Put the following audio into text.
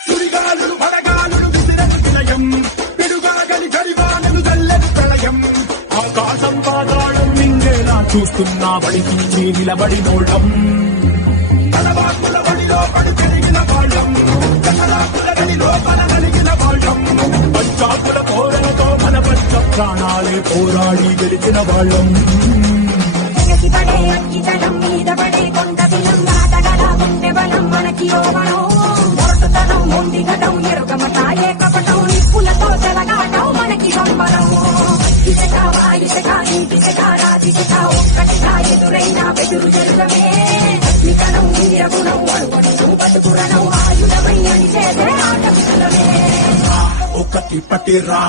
సుడిగాలులు పడగాలులు విసిరని వినయం పిడుగాగలి గరివానలు చల్లని ప్రళయం ఆకాశం పాతాళం నింగేలా చూస్తున్నా బడికి నిలబడినోళ్ళం తలవాకుల బడిలో పడి పెరిగిన వాళ్ళం కసరాకుల గడిలో పలగలిగిన వాళ్ళం పంచాకుల కోరలతో మన పంచ ప్రాణాలే పోరాడి గెలిచిన వాళ్ళం మొండిగడం ఎరుగమతాయే కపటం నిప్పులతో చెలగాటం మనకి సంబరం ఇసక ఇంటిసక రాజిసక ఒక్కటిగా ఎదురైనా బెదురు జరుగమే అగ్నికణం వీరగుణం అడుగణం బతుకురణం ఆయుధమై అణిచేదే ఆట ఒకటి పట్టిరా